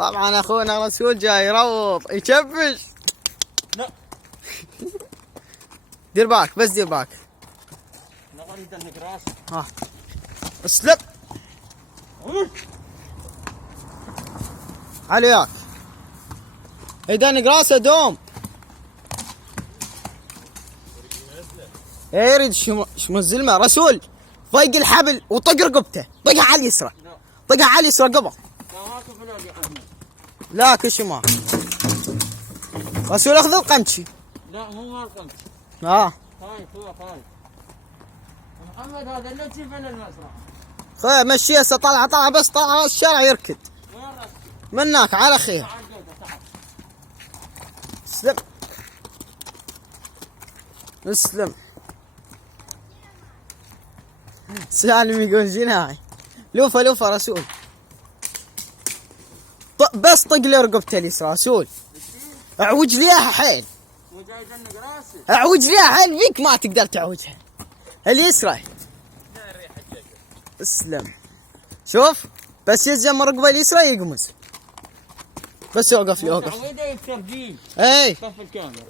طبعا اخونا رسول جاي يروض يشبش. لا دير بالك، بس دير بالك. نقعد ندنك راس. ها اسلم عليك. يدنق راسه دوم. يريد شو الزلمه رسول. ضيق الحبل وطق رقبته، طقها على اليسرى، طقها على اليسرى قبل. لا كش ما رسول اخذ القمشي. لا مو مال قمش. ها خايف هو خايف. محمد هذا اللي تشوف انا المسرح. خير مشي هسه. طلع بس طلع راس الشارع يركض. وين راسك؟ منك على خير. اسلم اسلم. سالم يقول جناعي. لوفه رسول. بس طق لي رقبته اليسرى رسول. اعوج ليها حيل. وجاي يدنق راسي. اعوج ليها حيل فيك ما تقدر تعوجها. اليسرى. اسلم. شوف بس يلزم رقبه اليسرى يقمز. بس يوقف. تعويده يكسر جيل. اي طف الكاميرا.